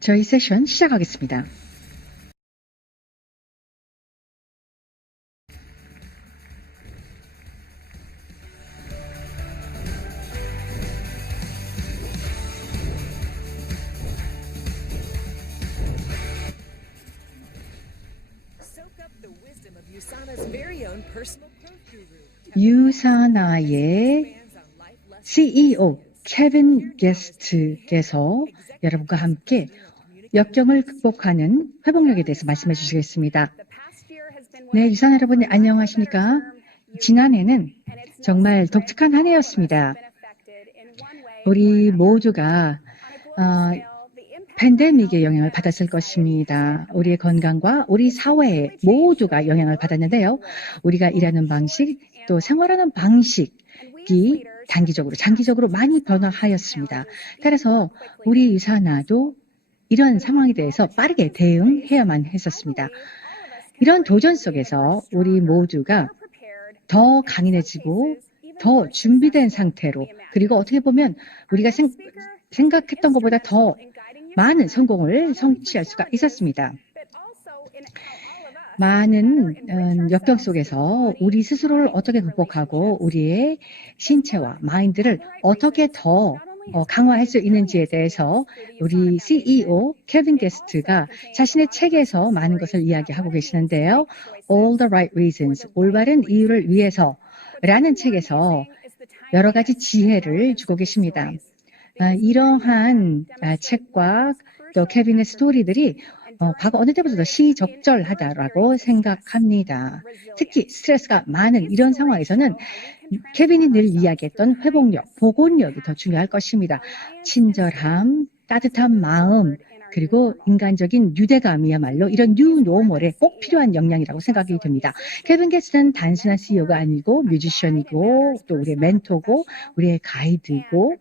저희 세션 시작하겠습니다. 유사나의 CEO 케빈 게스트께서 여러분과 함께 역경을 극복하는 회복력에 대해서 말씀해 주시겠습니다. 네, 유사나 여러분 안녕하십니까? 지난해는 정말 독특한 한 해였습니다. 우리 모두가 팬데믹의 영향을 받았을 것입니다. 우리의 건강과 우리 사회 모두가 영향을 받았는데요. 우리가 일하는 방식, 또 생활하는 방식이 장기적으로 많이 변화하였습니다. 따라서 우리 유사나도 이런 상황에 대해서 빠르게 대응해야만 했었습니다. 이런 도전 속에서 우리 모두가 더 강인해지고 더 준비된 상태로, 그리고 어떻게 보면 우리가 생각했던 것보다 더 많은 성공을 성취할 수가 있었습니다. 많은 역경 속에서 우리 스스로를 어떻게 극복하고 우리의 신체와 마인드를 어떻게 더 강화할 수 있는지에 대해서 우리 CEO 케빈 게스트가 자신의 책에서 많은 것을 이야기하고 계시는데요. All the Right Reasons, 올바른 이유를 위해서 라는 책에서 여러 가지 지혜를 주고 계십니다. 이러한 책과 또 케빈의 스토리들이 과거 어느 때보다 더 시적절하다라고 생각합니다. 특히 스트레스가 많은 이런 상황에서는 케빈이 늘 이야기했던 회복력, 복원력이 더 중요할 것입니다. 친절함, 따뜻한 마음, 그리고 인간적인 유대감이야말로 이런 뉴노멀에 꼭 필요한 역량이라고 생각이 됩니다. 케빈 게스트는 단순한 CEO가 아니고 뮤지션이고 또 우리의 멘토고 우리의 가이드고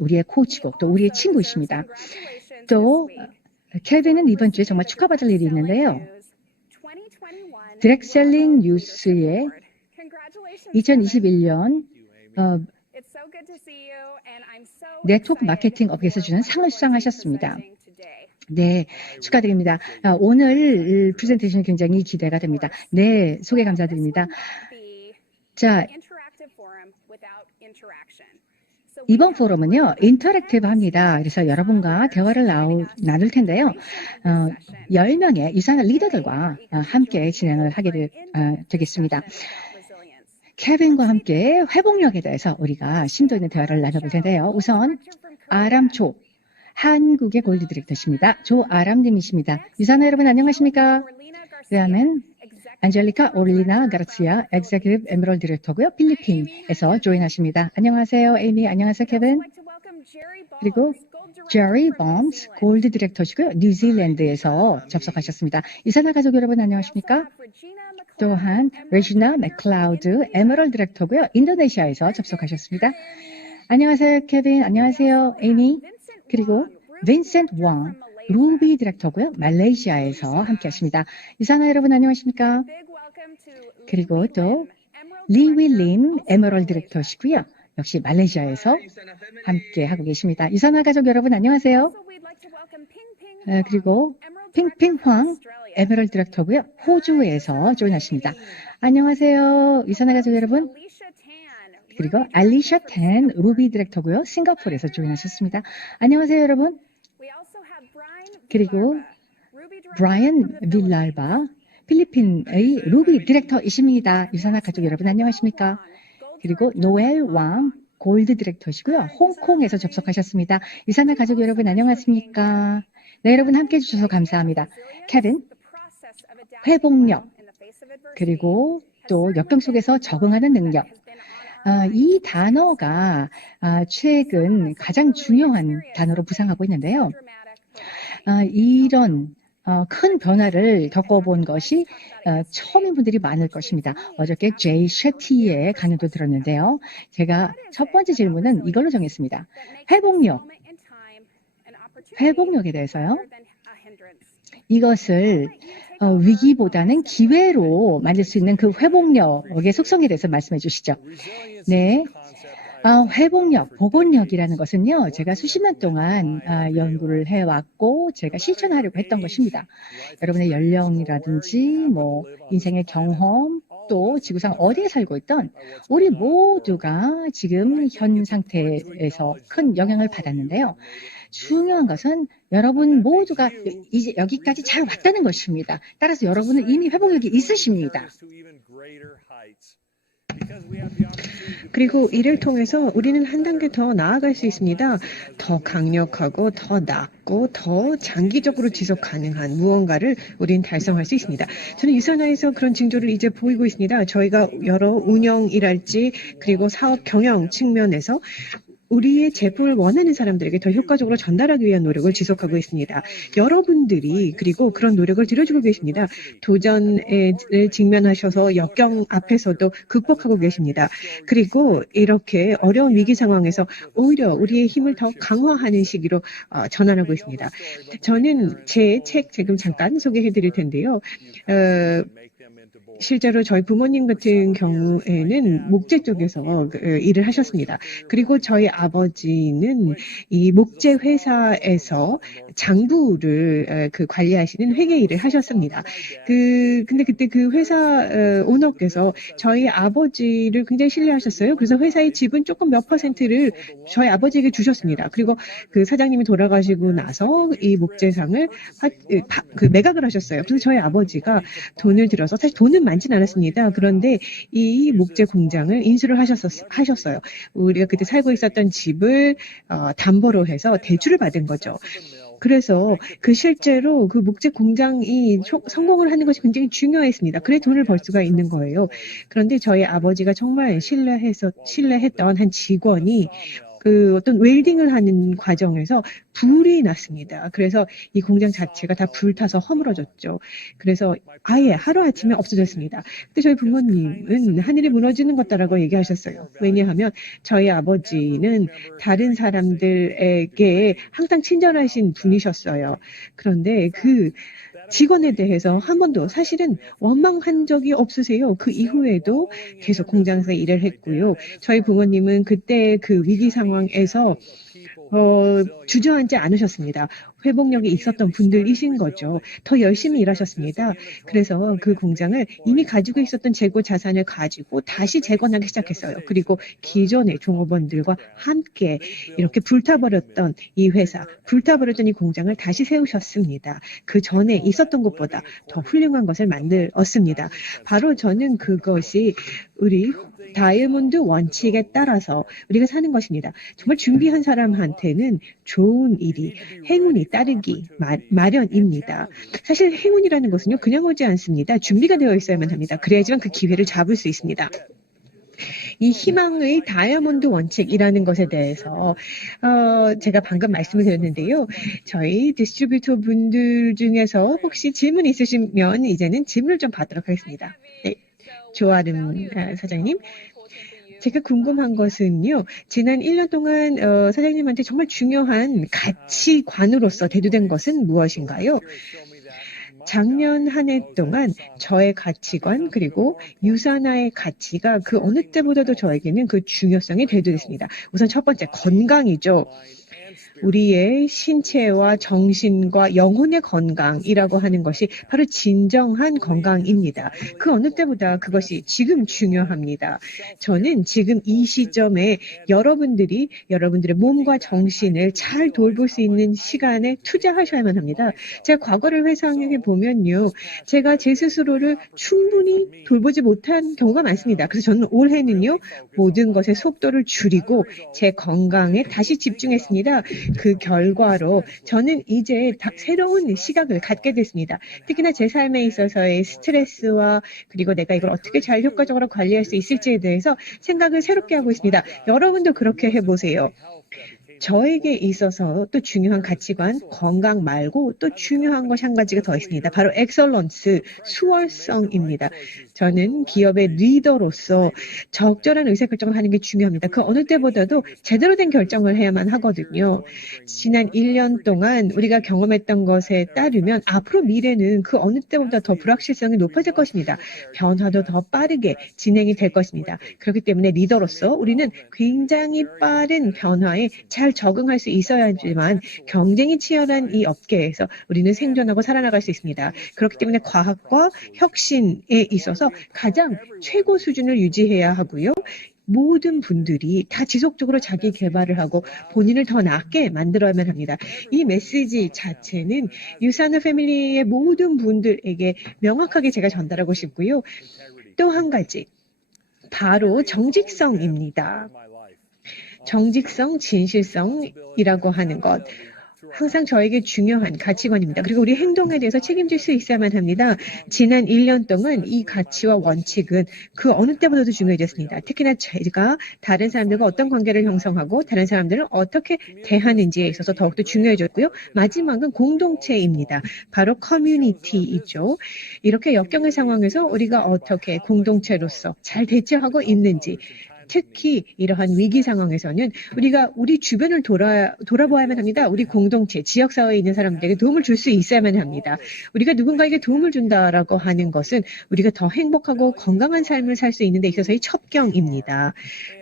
우리의 코치고 또 우리의 친구이십니다. 또 케빈은 이번 주에 정말 축하받을 일이 있는데요. 디렉셀링 뉴스의 2021년 네트워크 마케팅 업계에서 주는 상을 수상하셨습니다. 네, 축하드립니다. 오늘 프레젠테이션이 굉장히 기대가 됩니다. 네, 소개 감사드립니다. 자, 이번 포럼은요, 인터랙티브합니다. 그래서 여러분과 대화를 나눌 텐데요. 10명의 유사나 리더들과 함께 진행을 하게 되겠습니다. 케빈과 함께 회복력에 대해서 우리가 심도 있는 대화를 나눠볼 텐데요. 우선 아람조, 한국의 골드 디렉터십니다. 조아람님이십니다. 유사나 여러분 안녕하십니까? 그 다음엔 안젤리카 오릴리나 가르시아 엑제큐티브 에메랄드 디렉터고요. 필리핀에서 조인하십니다. 안녕하세요. 에이미. 안녕하세요. 케빈. 그리고 제리 범스 골드 디렉터시고요. 뉴질랜드에서 접속하셨습니다. 유사나 가족 여러분 안녕하십니까? 또한 레지나 맥클라우드 에메랄드 디렉터고요. 인도네시아에서 접속하셨습니다. 안녕하세요. 케빈. 안녕하세요. 에이미. 그리고 빈센트 왕 루비 디렉터고요. 말레이시아에서 함께 하십니다. 유사나 여러분 안녕하십니까? 그리고 또 리윌림 에메랄드 디렉터시고요. 역시 말레이시아에서 함께 하고 계십니다. 유사나 가족 여러분 안녕하세요. 그리고 핑핑황 에메랄드 디렉터고요. 호주에서 조인하십니다. 안녕하세요. 유사나 가족 여러분. 그리고 알리샤 텐 루비 디렉터고요. 싱가포르에서 조인하셨습니다. 안녕하세요 여러분. 그리고 브라이언 빌랄바 필리핀의 루비 디렉터이십니다. 유사나 가족 여러분 안녕하십니까? 그리고 노엘 왕 골드 디렉터시고요. 홍콩에서 접속하셨습니다. 유사나 가족 여러분 안녕하십니까? 네, 여러분 함께해 주셔서 감사합니다. 케빈, 회복력, 그리고 또 역경 속에서 적응하는 능력. 이 단어가 최근 가장 중요한 단어로 부상하고 있는데요. 이런 큰 변화를 겪어본 것이 처음인 분들이 많을 것입니다. 어저께 제이 셰티의 강연도 들었는데요. 제가 첫 번째 질문은 이걸로 정했습니다. 회복력에 대해서요. 이것을 위기보다는 기회로 만들 수 있는 그 회복력의 속성에 대해서 말씀해 주시죠. 네. 회복력, 복원력이라는 것은요, 제가 수십 년 동안 연구를 해왔고, 제가 실천하려고 했던 것입니다. 여러분의 연령이라든지, 뭐, 인생의 경험, 또 지구상 어디에 살고 있던 우리 모두가 지금 현 상태에서 큰 영향을 받았는데요. 중요한 것은 여러분 모두가 이제 여기까지 잘 왔다는 것입니다. 따라서 여러분은 이미 회복력이 있으십니다. 그리고 이를 통해서 우리는 한 단계 더 나아갈 수 있습니다. 더 강력하고 더 낫고 더 장기적으로 지속 가능한 무언가를 우리는 달성할 수 있습니다. 저는 유산화에서 그런 징조를 이제 보이고 있습니다. 저희가 여러 운영이랄지 그리고 사업 경영 측면에서 우리의 제품을 원하는 사람들에게 더 효과적으로 전달하기 위한 노력을 지속하고 있습니다. 여러분들이 그리고 그런 노력을 들여주고 계십니다. 도전에 직면하셔서 역경 앞에서도 극복하고 계십니다. 그리고 이렇게 어려운 위기 상황에서 오히려 우리의 힘을 더 강화하는 시기로 전환하고 있습니다. 저는 제 책 지금 잠깐 소개해 드릴 텐데요. 실제로 저희 부모님 같은 경우에는 목재 쪽에서 일을 하셨습니다. 그리고 저희 아버지는 이 목재 회사에서 장부를 관리하시는 회계 일을 하셨습니다. 근데 그때 그 회사 오너께서 저희 아버지를 굉장히 신뢰하셨어요. 그래서 회사의 지분 조금 몇 퍼센트를 저희 아버지에게 주셨습니다. 그리고 그 사장님이 돌아가시고 나서 이 목재상을 매각을 하셨어요. 그래서 저희 아버지가 돈을 들여서 사실 돈은 많진 않았습니다. 그런데 이 목재 공장을 인수를 하셨어요. 우리가 그때 살고 있었던 집을 담보로 해서 대출을 받은 거죠. 그래서 실제로 그 목재 공장이 성공을 하는 것이 굉장히 중요했습니다. 그래 돈을 벌 수가 있는 거예요. 그런데 저희 아버지가 정말 신뢰했던 한 직원이 어떤 웰딩을 하는 과정에서 불이 났습니다. 그래서 이 공장 자체가 다 불타서 허물어졌죠. 그래서 아예 하루아침에 없어졌습니다. 근데 저희 부모님은 하늘이 무너지는 것다라고 얘기하셨어요. 왜냐하면 저희 아버지는 다른 사람들에게 항상 친절하신 분이셨어요. 그런데 직원에 대해서 한 번도 사실은 원망한 적이 없으세요. 그 이후에도 계속 공장에서 일을 했고요. 저희 부모님은 그때 위기 상황에서 주저앉지 않으셨습니다. 회복력이 있었던 분들이신 거죠. 더 열심히 일하셨습니다. 그래서 그 공장을 이미 가지고 있었던 재고 자산을 가지고 다시 재건하기 시작했어요. 그리고 기존의 종업원들과 함께 이렇게 불타버렸던 이 회사, 불타버렸던 이 공장을 다시 세우셨습니다. 그 전에 있었던 것보다 더 훌륭한 것을 만들었습니다. 바로 저는 그것이 우리 다이아몬드 원칙에 따라서 우리가 사는 것입니다. 정말 준비한 사람한테는 좋은 일이, 행운이 따르기 마련입니다. 사실 행운이라는 것은요, 그냥 오지 않습니다. 준비가 되어 있어야만 합니다. 그래야지만 그 기회를 잡을 수 있습니다. 이 희망의 다이아몬드 원칙이라는 것에 대해서 제가 방금 말씀을 드렸는데요. 저희 디스트리뷰터 분들 중에서 혹시 질문 있으시면 이제는 질문을 좀 받도록 하겠습니다. 네. 조아름 사장님. 제가 궁금한 것은요, 지난 1년 동안 사장님한테 정말 중요한 가치관으로서 대두된 것은 무엇인가요? 작년 한 해 동안 저의 가치관 그리고 유산화의 가치가 그 어느 때보다도 저에게는 그 중요성이 대두됐습니다. 우선 첫 번째, 건강이죠. 우리의 신체와 정신과 영혼의 건강이라고 하는 것이 바로 진정한 건강입니다. 그 어느 때보다 그것이 지금 중요합니다. 저는 지금 이 시점에 여러분들의 몸과 정신을 잘 돌볼 수 있는 시간에 투자하셔야만 합니다. 제가 과거를 회상해 보면요. 제가 제 스스로를 충분히 돌보지 못한 경우가 많습니다. 그래서 저는 올해는요. 모든 것의 속도를 줄이고 제 건강에 다시 집중했습니다. 그 결과로 저는 이제 새로운 시각을 갖게 됐습니다. 특히나 제 삶에 있어서의 스트레스와 그리고 내가 이걸 어떻게 잘 효과적으로 관리할 수 있을지에 대해서 생각을 새롭게 하고 있습니다. 여러분도 그렇게 해보세요. 저에게 있어서 또 중요한 가치관, 건강 말고 또 중요한 것이 한 가지가 더 있습니다. 바로 엑설런스, 수월성입니다. 저는 기업의 리더로서 적절한 의사결정을 하는 게 중요합니다. 그 어느 때보다도 제대로 된 결정을 해야만 하거든요. 지난 1년 동안 우리가 경험했던 것에 따르면 앞으로 미래는 그 어느 때보다 더 불확실성이 높아질 것입니다. 변화도 더 빠르게 진행이 될 것입니다. 그렇기 때문에 리더로서 우리는 굉장히 빠른 변화에 잘 적응할 수 있어야지만 경쟁이 치열한 이 업계에서 우리는 생존하고 살아나갈 수 있습니다. 그렇기 때문에 과학과 혁신에 있어서 가장 최고 수준을 유지해야 하고요. 모든 분들이 다 지속적으로 자기 개발을 하고 본인을 더 낫게 만들어야만 합니다. 이 메시지 자체는 유산화 패밀리의 모든 분들에게 명확하게 제가 전달하고 싶고요. 또 한 가지, 바로 정직성입니다. 정직성, 진실성이라고 하는 것. 항상 저에게 중요한 가치관입니다. 그리고 우리 행동에 대해서 책임질 수 있어야만 합니다. 지난 1년 동안 이 가치와 원칙은 그 어느 때보다도 중요해졌습니다. 특히나 제가 다른 사람들과 어떤 관계를 형성하고 다른 사람들을 어떻게 대하는지에 있어서 더욱더 중요해졌고요. 마지막은 공동체입니다. 바로 커뮤니티이죠. 이렇게 역경의 상황에서 우리가 어떻게 공동체로서 잘 대처하고 있는지, 특히 이러한 위기 상황에서는 우리가 우리 주변을 돌아보아야만 합니다. 우리 공동체, 지역사회에 있는 사람들에게 도움을 줄 수 있어야만 합니다. 우리가 누군가에게 도움을 준다라고 하는 것은 우리가 더 행복하고 건강한 삶을 살 수 있는 데 있어서의 첩경입니다.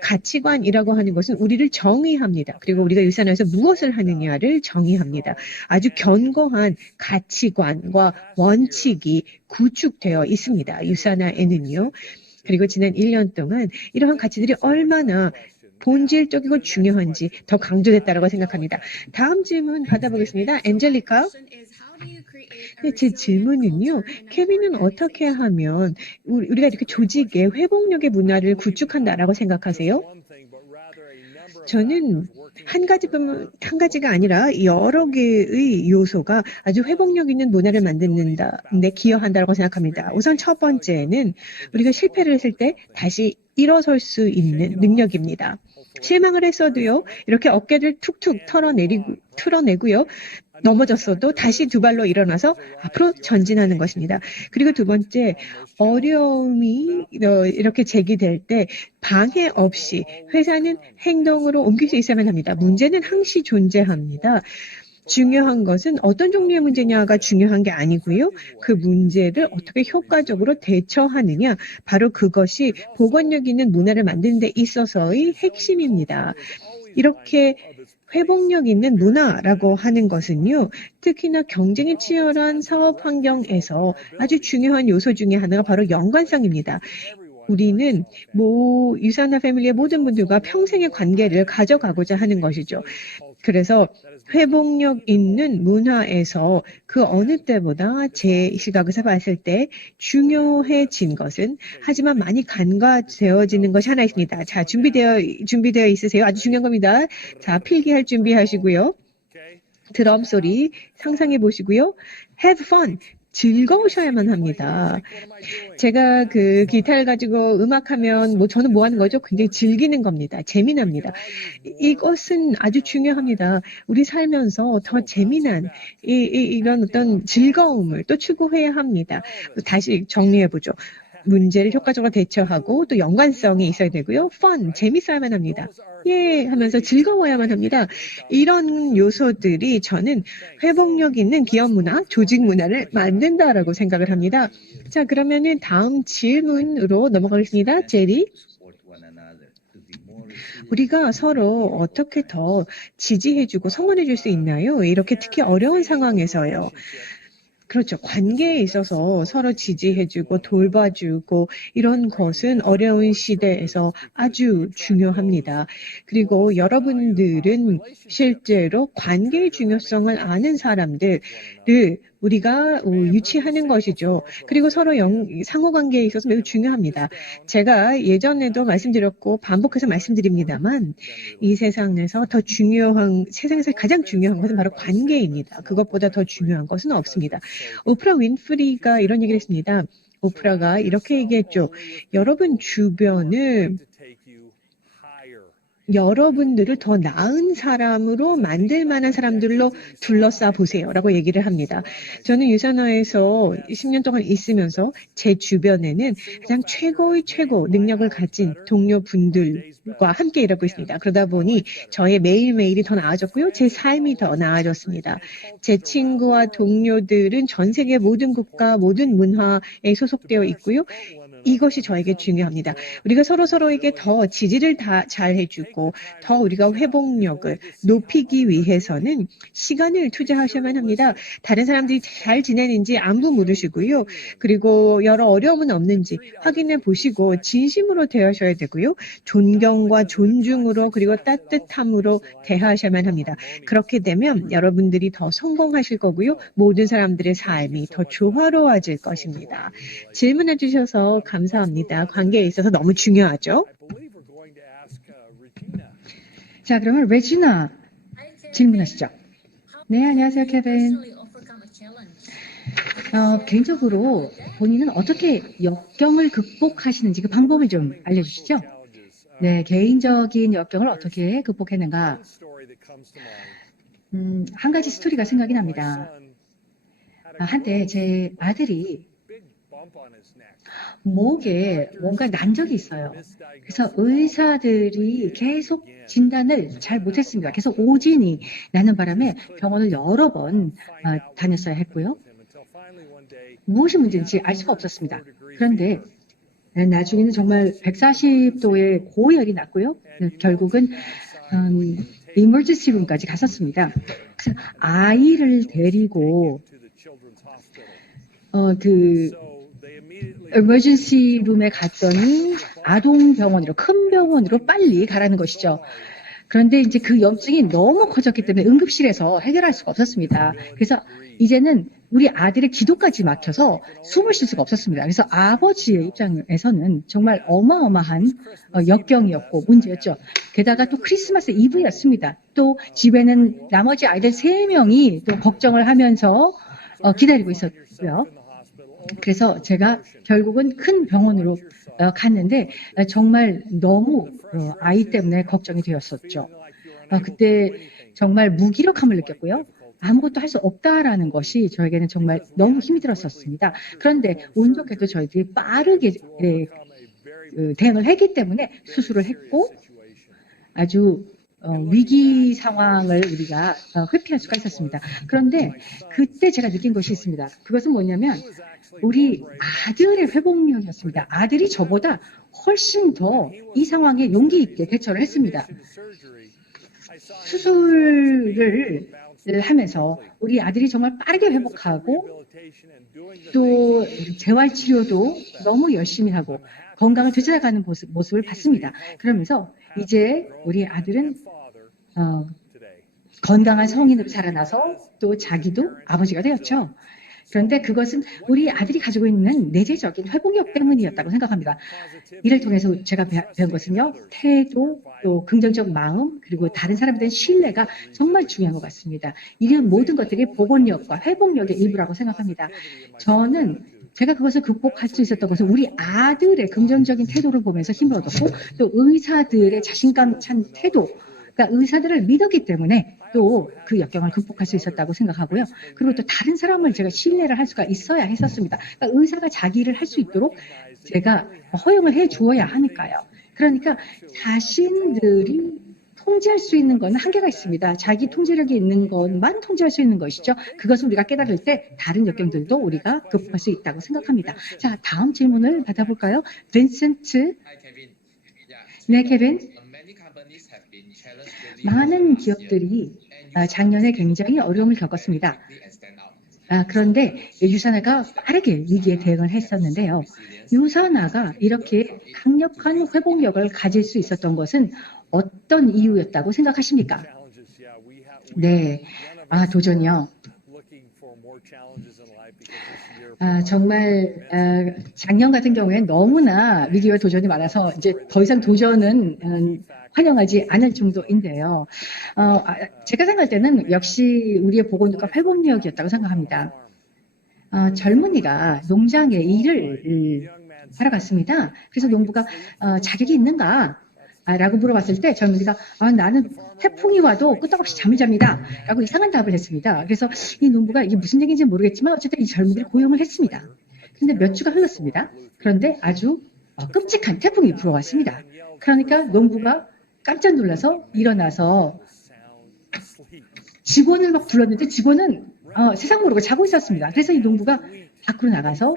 가치관이라고 하는 것은 우리를 정의합니다. 그리고 우리가 유산화에서 무엇을 하느냐를 정의합니다. 아주 견고한 가치관과 원칙이 구축되어 있습니다. 유산화에는요. 그리고 지난 1년 동안 이러한 가치들이 얼마나 본질적이고 중요한지 더 강조됐다고 생각합니다. 다음 질문 받아보겠습니다. 엔젤리카. 네, 제 질문은요. 케빈은 어떻게 하면 우리가 이렇게 조직의 회복력의 문화를 구축한다라고 생각하세요? 저는 한 가지가 아니라 여러 개의 요소가 아주 회복력 있는 문화를 만드는데 기여한다고 생각합니다. 우선 첫 번째는 우리가 실패를 했을 때 다시 일어설 수 있는 능력입니다. 실망을 했어도요, 이렇게 어깨를 툭툭 털어내고요, 넘어졌어도 다시 두 발로 일어나서 앞으로 전진하는 것입니다. 그리고 두 번째, 어려움이 이렇게 제기될 때 방해 없이 회사는 행동으로 옮길 수 있어야만 합니다. 문제는 항시 존재합니다. 중요한 것은 어떤 종류의 문제냐가 중요한 게 아니고요. 그 문제를 어떻게 효과적으로 대처하느냐, 바로 그것이 복원력 있는 문화를 만드는 데 있어서의 핵심입니다. 이렇게 회복력 있는 문화라고 하는 것은요, 특히나 경쟁이 치열한 사업 환경에서 아주 중요한 요소 중에 하나가 바로 연관성입니다. 우리는 유산화 패밀리의 모든 분들과 평생의 관계를 가져가고자 하는 것이죠. 그래서 회복력 있는 문화에서 그 어느 때보다 제 시각에서 봤을 때 중요해진 것은, 하지만 많이 간과되어지는 것이 하나 있습니다. 자, 준비되어 있으세요? 아주 중요한 겁니다. 자, 필기할 준비하시고요. 드럼 소리 상상해 보시고요. Have fun. 즐거우셔야만 합니다. 제가 그 기타를 가지고 음악하면 저는 뭐 하는 거죠? 굉장히 즐기는 겁니다. 재미납니다. 이것은 아주 중요합니다. 우리 살면서 더 재미난 이런 어떤 즐거움을 또 추구해야 합니다. 다시 정리해보죠. 문제를 효과적으로 대처하고 또 연관성이 있어야 되고요. fun, 재밌어야만 합니다. 예, 하면서 즐거워야만 합니다. 이런 요소들이 저는 회복력 있는 기업 문화, 조직 문화를 만든다라고 생각을 합니다. 자, 그러면은 다음 질문으로 넘어가겠습니다. 제리. 우리가 서로 어떻게 더 지지해주고 성원해줄 수 있나요? 이렇게 특히 어려운 상황에서요. 그렇죠. 관계에 있어서 서로 지지해주고 돌봐주고 이런 것은 어려운 시대에서 아주 중요합니다. 그리고 여러분들은 실제로 관계의 중요성을 아는 사람들을 우리가 유치하는 것이죠. 그리고 서로 상호관계에 있어서 매우 중요합니다. 제가 예전에도 말씀드렸고 반복해서 말씀드립니다만, 이 세상에서 세상에서 가장 중요한 것은 바로 관계입니다. 그것보다 더 중요한 것은 없습니다. 오프라 윈프리가 이런 얘기를 했습니다. 오프라가 이렇게 얘기했죠. 여러분 주변을 여러분들을 더 나은 사람으로 만들 만한 사람들로 둘러싸 보세요라고 얘기를 합니다. 저는 유산화에서 10년 동안 있으면서 제 주변에는 가장 최고의 최고 능력을 가진 동료분들과 함께 일하고 있습니다. 그러다 보니 저의 매일매일이 더 나아졌고요. 제 삶이 더 나아졌습니다. 제 친구와 동료들은 전 세계 모든 국가, 모든 문화에 소속되어 있고요. 이것이 저에게 중요합니다. 우리가 서로에게 더 지지를 잘 해주고 더 우리가 회복력을 높이기 위해서는 시간을 투자하셔야만 합니다. 다른 사람들이 잘 지내는지 안부 물으시고요. 그리고 여러 어려움은 없는지 확인해 보시고 진심으로 대하셔야 되고요. 존경과 존중으로 그리고 따뜻함으로 대하셔야만 합니다. 그렇게 되면 여러분들이 더 성공하실 거고요. 모든 사람들의 삶이 더 조화로워질 것입니다. 질문해 주셔서 감사합니다. 관계에 있어서 너무 중요하죠. 자, 그러면 레지나 질문하시죠. 네, 안녕하세요, 케빈. 개인적으로 본인은 어떻게 역경을 극복하시는지 그 방법을 좀 알려주시죠. 네, 개인적인 역경을 어떻게 극복했는가. 한 가지 스토리가 생각이 납니다. 한때 제 아들이 목에 뭔가 난 적이 있어요. 그래서 의사들이 계속 진단을 잘 못했습니다. 계속 오진이 나는 바람에 병원을 여러 번 다녔어야 했고요. 무엇이 문제인지 알 수가 없었습니다. 그런데 나중에는 정말 140도의 고열이 났고요. 결국은 emergency room까지 갔었습니다. 그래서 아이를 데리고 emergency room에 갔더니 아동병원으로, 큰 병원으로 빨리 가라는 것이죠. 그런데 이제 그 염증이 너무 커졌기 때문에 응급실에서 해결할 수가 없었습니다. 그래서 이제는 우리 아들의 기도까지 막혀서 숨을 쉴 수가 없었습니다. 그래서 아버지의 입장에서는 정말 어마어마한 역경이었고 문제였죠. 게다가 또 크리스마스 이브였습니다. 또 집에는 나머지 아이들 3명이 또 걱정을 하면서 기다리고 있었고요. 그래서 제가 결국은 큰 병원으로 갔는데 정말 너무 아이 때문에 걱정이 되었었죠. 그때 정말 무기력함을 느꼈고요. 아무것도 할 수 없다라는 것이 저에게는 정말 너무 힘이 들었었습니다. 그런데 운 좋게도 저희들이 빠르게 대응을 했기 때문에 수술을 했고 아주 위기 상황을 우리가 회피할 수가 있었습니다. 그런데 그때 제가 느낀 것이 있습니다. 그것은 뭐냐면 우리 아들의 회복력이었습니다. 아들이 저보다 훨씬 더 이 상황에 용기 있게 대처를 했습니다. 수술을 하면서 우리 아들이 정말 빠르게 회복하고 또 재활치료도 너무 열심히 하고 건강을 되찾아가는 모습을 봤습니다. 그러면서 이제 우리 아들은 건강한 성인으로 자라나서 또 자기도 아버지가 되었죠. 그런데 그것은 우리 아들이 가지고 있는 내재적인 회복력 때문이었다고 생각합니다. 이를 통해서 제가 배운 것은요, 태도, 또 긍정적 마음, 그리고 다른 사람에 대한 신뢰가 정말 중요한 것 같습니다. 이런 모든 것들이 복원력과 회복력의 일부라고 생각합니다. 저는 제가 그것을 극복할 수 있었던 것은 우리 아들의 긍정적인 태도를 보면서 힘을 얻었고 또 의사들의 자신감 찬 태도, 그러니까 의사들을 믿었기 때문에 또 그 역경을 극복할 수 있었다고 생각하고요. 그리고 또 다른 사람을 제가 신뢰를 할 수가 있어야 했었습니다. 그러니까 의사가 자기를 할 수 있도록 제가 허용을 해 주어야 하니까요. 그러니까 자신들이 통제할 수 있는 건 한계가 있습니다. 자기 통제력이 있는 것만 통제할 수 있는 것이죠. 그것을 우리가 깨달을 때 다른 역경들도 우리가 극복할 수 있다고 생각합니다. 자, 다음 질문을 받아볼까요? 빈센트. 네, 케빈. 많은 기업들이 작년에 굉장히 어려움을 겪었습니다. 그런데 유산화가 빠르게 위기에 대응을 했었는데요. 유산화가 이렇게 강력한 회복력을 가질 수 있었던 것은 어떤 이유였다고 생각하십니까? 네, 도전이요. 정말 작년 같은 경우에는 너무나 위기와 도전이 많아서 이제 더 이상 도전은 환영하지 않을 정도인데요. 제가 생각할 때는 역시 우리의 보건력과 회복력이었다고 생각합니다. 젊은이가 농장에 일을 하러 갔습니다. 그래서 농부가 자격이 있는가? 라고 물어봤을 때 젊은이가 나는 태풍이 와도 끄떡없이 잠을 잡니다. 라고 이상한 답을 했습니다. 그래서 이 농부가 이게 무슨 얘기인지 모르겠지만 어쨌든 이 젊은이를 고용을 했습니다. 근데 몇 주가 흘렀습니다. 그런데 아주 끔찍한 태풍이 불어왔습니다. 그러니까 농부가 깜짝 놀라서 일어나서 직원을 막 불렀는데 직원은 세상 모르고 자고 있었습니다. 그래서 이 농부가 밖으로 나가서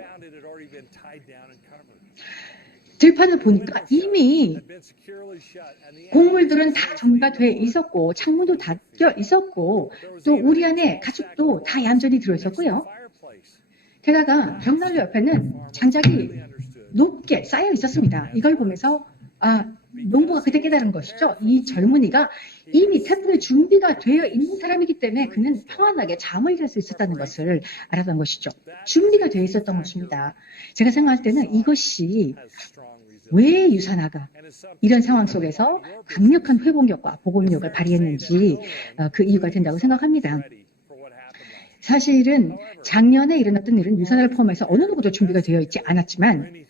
들판을 보니까 이미 곡물들은 다 정리가 돼 있었고 창문도 닫혀 있었고 또 우리 안에 가축도 다 얌전히 들어있었고요. 게다가 벽난로 옆에는 장작이 높게 쌓여 있었습니다. 이걸 보면서 농부가 그때 깨달은 것이죠. 이 젊은이가 이미 태풍의 준비가 되어 있는 사람이기 때문에 그는 평안하게 잠을 잘 수 있었다는 것을 알았던 것이죠. 준비가 되어 있었던 것입니다. 제가 생각할 때는 이것이 왜 유산화가 이런 상황 속에서 강력한 회복력과 복원력을 발휘했는지 그 이유가 된다고 생각합니다. 사실은 작년에 일어났던 일은 유산화를 포함해서 어느 누구도 준비가 되어 있지 않았지만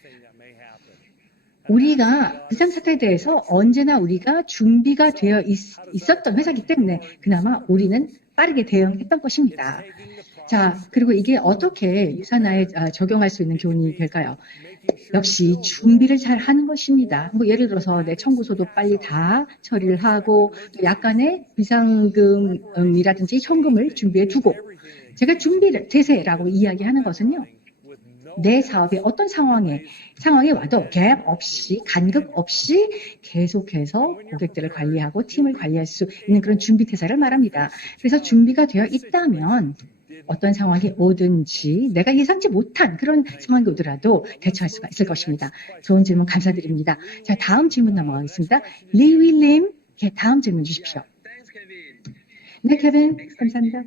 우리가 비상사태에 대해서 언제나 우리가 준비가 되어 있었던 회사이기 때문에 그나마 우리는 빠르게 대응했던 것입니다. 자, 그리고 이게 어떻게 유산화에 적용할 수 있는 교훈이 될까요? 역시 준비를 잘 하는 것입니다. 뭐 예를 들어서 내 청구서도 빨리 다 처리를 하고 또 약간의 비상금이라든지 현금을 준비해 두고 제가 준비를 대세라고 이야기하는 것은요. 내 사업이 어떤 상황에 와도 갭 없이 간극 없이 계속해서 고객들을 관리하고 팀을 관리할 수 있는 그런 준비 태세를 말합니다. 그래서 준비가 되어 있다면 어떤 상황이 오든지 내가 예상치 못한 그런 상황이 오더라도 대처할 수가 있을 것입니다. 좋은 질문 감사드립니다. 자, 다음 질문 넘어가겠습니다. 리윌님, 다음 질문 주십시오. 네, 케빈, 감사합니다.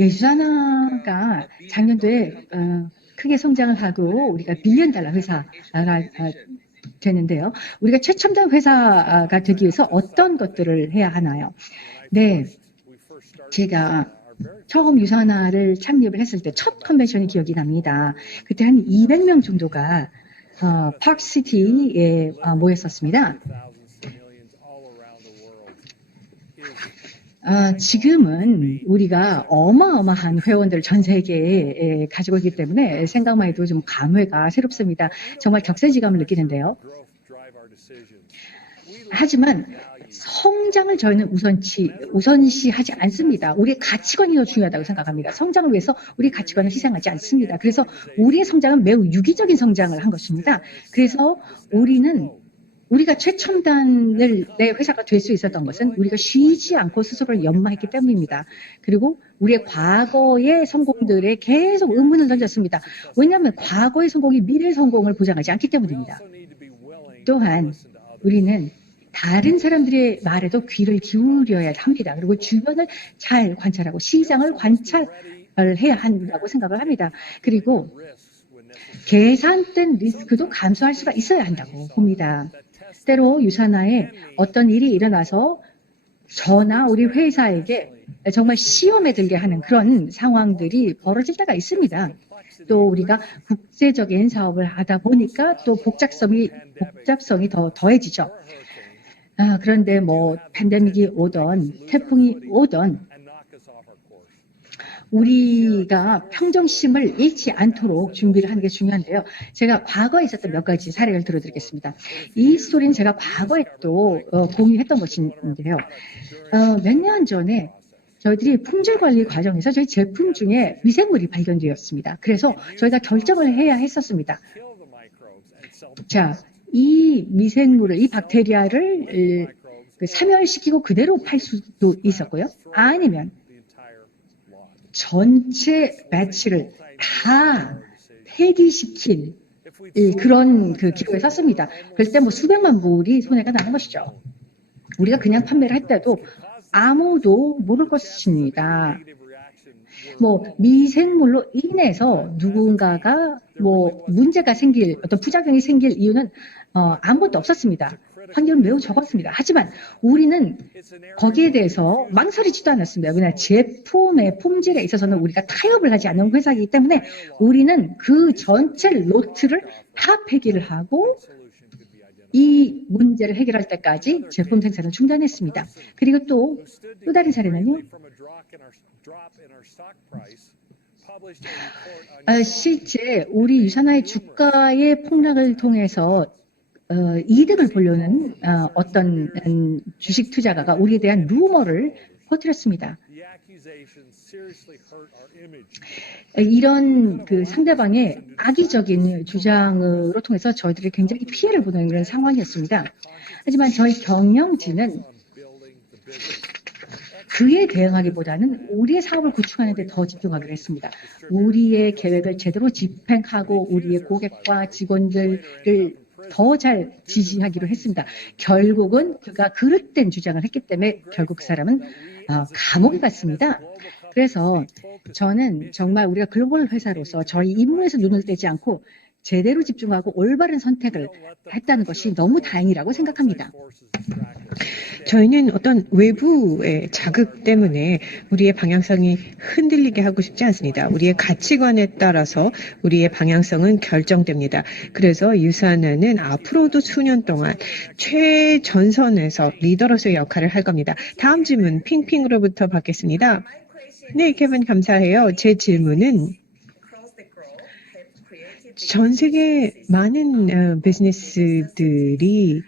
유산화가 작년도에 크게 성장을 하고 우리가 빌리언 달러 회사가 되는데요. 우리가 최첨단 회사가 되기 위해서 어떤 것들을 해야 하나요? 네, 제가 처음 유산화를 창립을 했을 때 첫 컨벤션이 기억이 납니다. 그때 한 200명 정도가 파크시티에 모였었습니다. 지금은 우리가 어마어마한 회원들을 전 세계에 가지고 있기 때문에 생각만 해도 좀 감회가 새롭습니다. 정말 격세지감을 느끼는데요. 하지만 성장을 저희는 우선시하지 않습니다. 우리의 가치관이 더 중요하다고 생각합니다. 성장을 위해서 우리의 가치관을 희생하지 않습니다. 그래서 우리의 성장은 매우 유기적인 성장을 한 것입니다. 그래서 우리가 최첨단을 내 회사가 될 수 있었던 것은 우리가 쉬지 않고 스스로를 연마했기 때문입니다. 그리고 우리의 과거의 성공들에 계속 의문을 던졌습니다. 왜냐하면 과거의 성공이 미래의 성공을 보장하지 않기 때문입니다. 또한 우리는 다른 사람들의 말에도 귀를 기울여야 합니다. 그리고 주변을 잘 관찰하고 시장을 관찰해야 한다고 생각을 합니다. 그리고 계산된 리스크도 감수할 수가 있어야 한다고 봅니다. 때로 유산화에 어떤 일이 일어나서 저나 우리 회사에게 정말 시험에 들게 하는 그런 상황들이 벌어질 때가 있습니다. 또 우리가 국제적인 사업을 하다 보니까 또 복잡성이 더 더해지죠. 그런데 뭐 팬데믹이 오던 태풍이 오던 우리가 평정심을 잃지 않도록 준비를 하는 게 중요한데요. 제가 과거에 있었던 몇 가지 사례를 들어드리겠습니다. 이 스토리는 제가 과거에 또 공유했던 것인데요. 몇 년 전에 저희들이 품질 관리 과정에서 저희 제품 중에 미생물이 발견되었습니다. 그래서 저희가 결정을 해야 했었습니다. 자, 이 미생물을, 이 박테리아를 사멸시키고 그대로 팔 수도 있었고요. 아니면 전체 배치를 다 폐기시킬 그런 기록에 섰습니다. 그럴 때 뭐 수백만 불이 손해가 나는 것이죠. 우리가 그냥 판매를 할 때도 아무도 모를 것입니다. 뭐 미생물로 인해서 누군가가 뭐 문제가 생길 어떤 부작용이 생길 이유는 아무것도 없었습니다. 환경은 매우 적었습니다. 하지만 우리는 거기에 대해서 망설이지도 않았습니다. 왜냐하면 제품의 품질에 있어서는 우리가 타협을 하지 않는 회사이기 때문에 우리는 그 전체 로트를 다 폐기를 하고 이 문제를 해결할 때까지 제품 생산을 중단했습니다. 그리고 또 다른 사례는요. 실제 우리 유산화의 주가의 폭락을 통해서 이득을 보려는 어떤 주식 투자가가 우리에 대한 루머를 퍼뜨렸습니다. 이런 그 상대방의 악의적인 주장으로 통해서 저희들이 굉장히 피해를 보는 그런 상황이었습니다. 하지만 저희 경영진은 그에 대응하기보다는 우리의 사업을 구축하는 데 더 집중하기로 했습니다. 우리의 계획을 제대로 집행하고 우리의 고객과 직원들을 더 잘 지지하기로 했습니다. 결국은 그가 그릇된 주장을 했기 때문에 결국 그 사람은 감옥에 갔습니다. 그래서 저는 정말 우리가 글로벌 회사로서 저희 임무에서 눈을 떼지 않고 제대로 집중하고 올바른 선택을 했다는 것이 너무 다행이라고 생각합니다. 저희는 어떤 외부의 자극 때문에 우리의 방향성이 흔들리게 하고 싶지 않습니다. 우리의 가치관에 따라서 우리의 방향성은 결정됩니다. 그래서 유산화는 앞으로도 수년 동안 최전선에서 리더로서의 역할을 할 겁니다. 다음 질문 핑핑으로부터 받겠습니다. 네, 케빈 감사해요. 제 질문은 전 세계 많은 비즈니스들이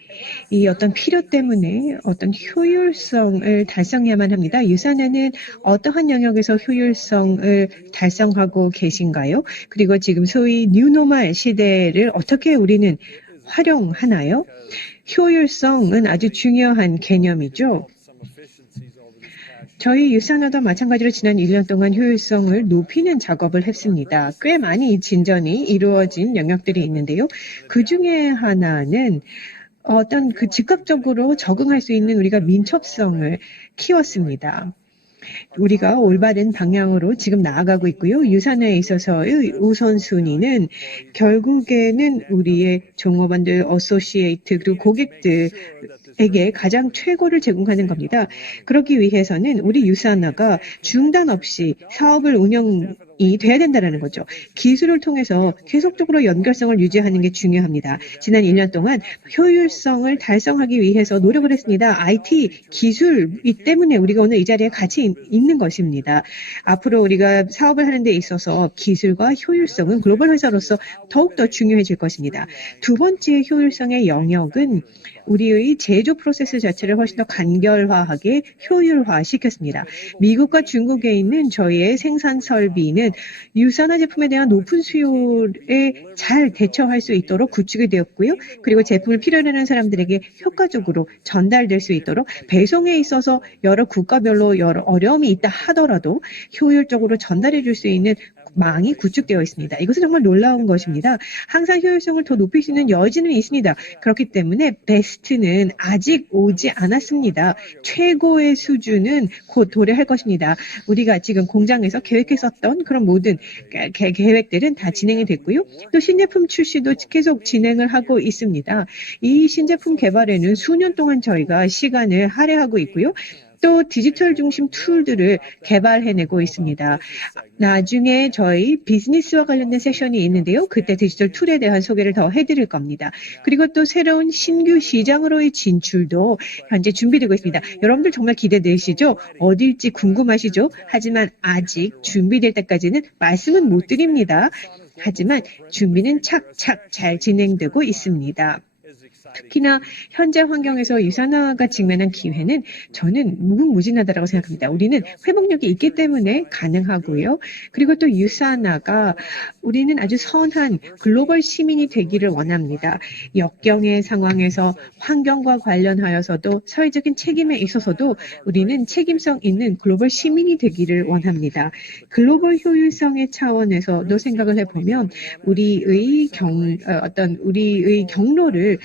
이 어떤 필요 때문에 어떤 효율성을 달성해야만 합니다. 유산화는 어떠한 영역에서 효율성을 달성하고 계신가요? 그리고 지금 소위 뉴노멀 시대를 어떻게 우리는 활용하나요? 효율성은 아주 중요한 개념이죠. 저희 유산화도 마찬가지로 지난 1년 동안 효율성을 높이는 작업을 했습니다. 꽤 많이 진전이 이루어진 영역들이 있는데요. 그 중에 하나는 어떤 그 즉각적으로 적응할 수 있는 우리가 민첩성을 키웠습니다. 우리가 올바른 방향으로 지금 나아가고 있고요. 유산화에 있어서의 우선순위는 결국에는 우리의 종업원들, 어소시에이트 그리고 고객들에게 가장 최고를 제공하는 겁니다. 그러기 위해서는 우리 유산화가 중단 없이 사업을 운영이 돼야 된다는 거죠. 기술을 통해서 계속적으로 연결성을 유지하는 게 중요합니다. 지난 1년 동안 효율성을 달성하기 위해서 노력을 했습니다. IT 기술이 때문에 우리가 오늘 이 자리에 같이 있는 것입니다. 앞으로 우리가 사업을 하는 데 있어서 기술과 효율성은 글로벌 회사로서 더욱더 중요해질 것입니다. 두 번째 효율성의 영역은 우리의 제조 프로세스 자체를 훨씬 더 간결화하게 효율화시켰습니다. 미국과 중국에 있는 저희의 생산 설비는 유산화 제품에 대한 높은 수요에 잘 대처할 수 있도록 구축이 되었고요. 그리고 제품을 필요로 하는 사람들에게 효과적으로 전달될 수 있도록 배송에 있어서 여러 국가별로 여러 어려움이 있다 하더라도 효율적으로 전달해 줄 수 있는 망이 구축되어 있습니다. 이것은 정말 놀라운 것입니다. 항상 효율성을 더 높일 수 있는 여지는 있습니다. 그렇기 때문에 베스트는 아직 오지 않았습니다. 최고의 수준은 곧 도래할 것입니다. 우리가 지금 공장에서 계획했었던 그런 모든 계획들은 다 진행이 됐고요. 또 신제품 출시도 계속 진행을 하고 있습니다. 이 신제품 개발에는 수년 동안 저희가 시간을 할애하고 있고요. 또 디지털 중심 툴들을 개발해내고 있습니다. 나중에 저희 비즈니스와 관련된 세션이 있는데요. 그때 디지털 툴에 대한 소개를 더 해드릴 겁니다. 그리고 또 새로운 신규 시장으로의 진출도 현재 준비되고 있습니다. 여러분들 정말 기대되시죠? 어딜지 궁금하시죠? 하지만 아직 준비될 때까지는 말씀은 못 드립니다. 하지만 준비는 착착 잘 진행되고 있습니다. 특히나 현재 환경에서 유산화가 직면한 기회는 저는 무궁무진하다고 생각합니다. 우리는 회복력이 있기 때문에 가능하고요. 그리고 또 유산화가 우리는 아주 선한 글로벌 시민이 되기를 원합니다. 역경의 상황에서 환경과 관련하여서도 사회적인 책임에 있어서도 우리는 책임성 있는 글로벌 시민이 되기를 원합니다. 글로벌 효율성의 차원에서도 생각을 해보면 우리의 경로를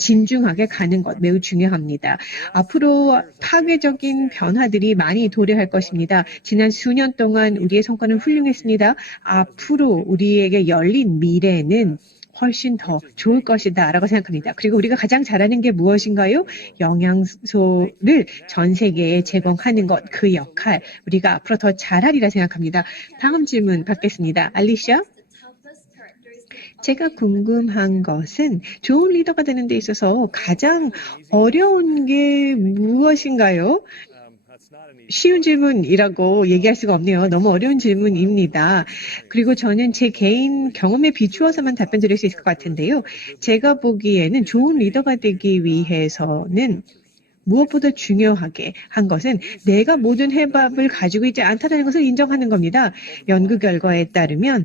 진중하게 가는 것 매우 중요합니다. 앞으로 파괴적인 변화들이 많이 도래할 것입니다. 지난 수년 동안 우리의 성과는 훌륭했습니다. 앞으로 우리에게 열린 미래는 훨씬 더 좋을 것이다 라고 생각합니다. 그리고 우리가 가장 잘하는 게 무엇인가요? 영양소를 전 세계에 제공하는 것, 그 역할 우리가 앞으로 더 잘하리라 생각합니다. 다음 질문 받겠습니다. 알리샤? 제가 궁금한 것은 좋은 리더가 되는 데 있어서 가장 어려운 게 무엇인가요? 쉬운 질문이라고 얘기할 수가 없네요. 너무 어려운 질문입니다. 그리고 저는 제 개인 경험에 비추어서만 답변 드릴 수 있을 것 같은데요. 제가 보기에는 좋은 리더가 되기 위해서는 무엇보다 중요하게 한 것은 내가 모든 해답을 가지고 있지 않다는 것을 인정하는 겁니다. 연구 결과에 따르면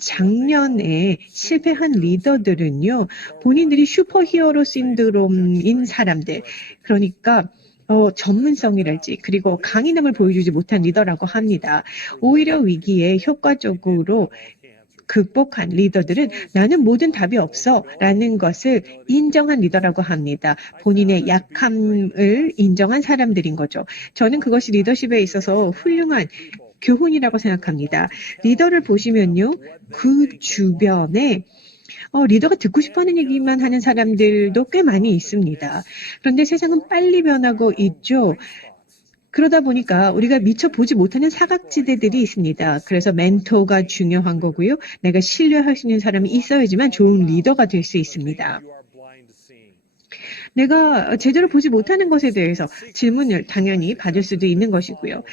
작년에 실패한 리더들은요, 본인들이 슈퍼히어로 신드롬인 사람들, 그러니까 전문성이랄지 그리고 강인함을 보여주지 못한 리더라고 합니다. 오히려 위기에 효과적으로 극복한 리더들은 나는 모든 답이 없어 라는 것을 인정한 리더라고 합니다. 본인의 약함을 인정한 사람들인 거죠. 저는 그것이 리더십에 있어서 훌륭한 교훈이라고 생각합니다. 리더를 보시면요, 그 주변에 리더가 듣고 싶어하는 얘기만 하는 사람들도 꽤 많이 있습니다. 그런데 세상은 빨리 변하고 있죠. 그러다 보니까 우리가 미처 보지 못하는 사각지대들이 있습니다. 그래서 멘토가 중요한 거고요. 내가 신뢰할 수 있는 사람이 있어야지만 좋은 리더가 될 수 있습니다. 내가 제대로 보지 못하는 것에 대해서 질문을 당연히 받을 수도 있는 것이고요.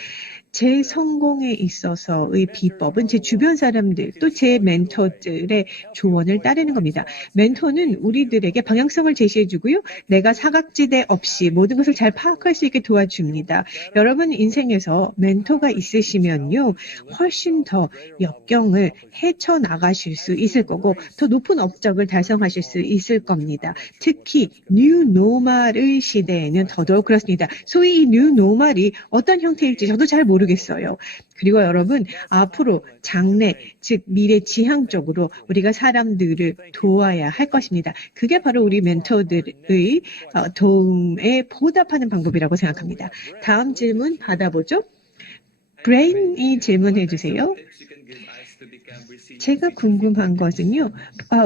제 성공에 있어서의 비법은 제 주변 사람들 또 제 멘토들의 조언을 따르는 겁니다. 멘토는 우리들에게 방향성을 제시해주고요. 내가 사각지대 없이 모든 것을 잘 파악할 수 있게 도와줍니다. 여러분 인생에서 멘토가 있으시면요. 훨씬 더 역경을 헤쳐나가실 수 있을 거고 더 높은 업적을 달성하실 수 있을 겁니다. 특히 뉴 노멀의 시대에는 더더욱 그렇습니다. 소위 이 뉴 노멀이 어떤 형태일지 저도 잘 모르겠어요. 그리고 여러분 앞으로 장래 즉 미래 지향적으로 우리가 사람들을 도와야 할 것입니다. 그게 바로 우리 멘토들의 도움에 보답하는 방법이라고 생각합니다. 다음 질문 받아보죠. 브레인이 질문해 주세요. 제가 궁금한 것은요,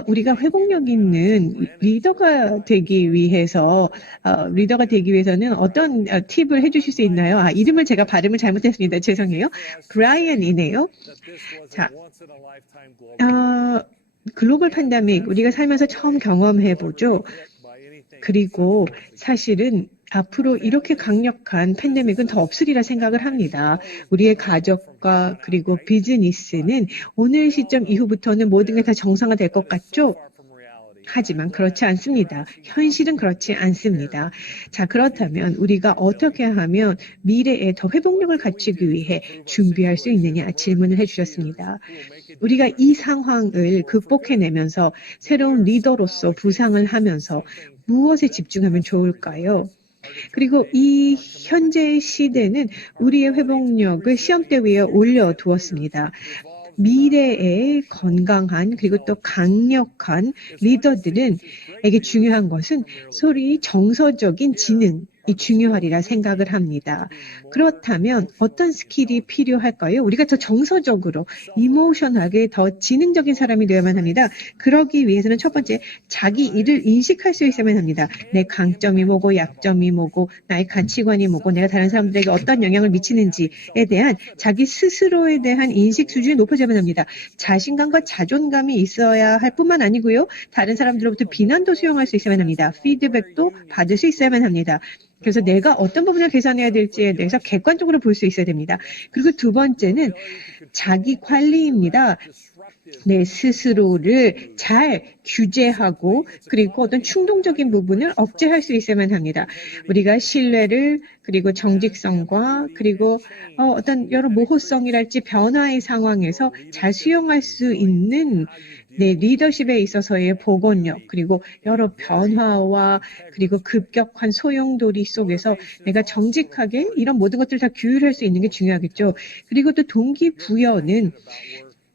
우리가 회복력 있는 리더가 되기 위해서는 어떤 팁을 해주실 수 있나요? 이름을 제가 발음을 잘못했습니다. 죄송해요. 브라이언이네요. 자, 글로벌 팬데믹 우리가 살면서 처음 경험해보죠. 그리고 사실은 앞으로 이렇게 강력한 팬데믹은 더 없으리라 생각을 합니다. 우리의 가족과 그리고 비즈니스는 오늘 시점 이후부터는 모든 게 다 정상화될 것 같죠? 하지만 그렇지 않습니다. 현실은 그렇지 않습니다. 자, 그렇다면 우리가 어떻게 하면 미래에 더 회복력을 갖추기 위해 준비할 수 있느냐 질문을 해주셨습니다. 우리가 이 상황을 극복해내면서 새로운 리더로서 부상을 하면서 무엇에 집중하면 좋을까요? 그리고 이 현재의 시대는 우리의 회복력을 시험대 위에 올려두었습니다. 미래의 건강한 그리고 또 강력한 리더들에게 중요한 것은 소위 정서적인 지능이 중요하리라 생각을 합니다. 그렇다면 어떤 스킬이 필요할까요? 우리가 더 정서적으로 이모셔널하게 더 지능적인 사람이 되어야만 합니다. 그러기 위해서는 첫 번째 자기 일을 인식할 수 있어야만 합니다. 내 강점이 뭐고 약점이 뭐고 나의 가치관이 뭐고 내가 다른 사람들에게 어떤 영향을 미치는지에 대한 자기 스스로에 대한 인식 수준이 높아져야만 합니다. 자신감과 자존감이 있어야 할 뿐만 아니고요. 다른 사람들로부터 비난도 수용할 수 있어야만 합니다. 피드백도 받을 수 있어야만 합니다. 그래서 내가 어떤 부분을 개선해야 될지에 대해서 객관적으로 볼 수 있어야 됩니다. 그리고 두 번째는 자기 관리입니다. 내 스스로를 잘 규제하고 그리고 어떤 충동적인 부분을 억제할 수 있어야만 합니다. 우리가 신뢰를 그리고 정직성과 그리고 어떤 여러 모호성이랄지 변화의 상황에서 잘 수용할 수 있는 리더십에 있어서의 복원력 그리고 여러 변화와 그리고 급격한 소용돌이 속에서 내가 정직하게 이런 모든 것들을 다 규율할 수 있는 게 중요하겠죠. 그리고 또 동기부여는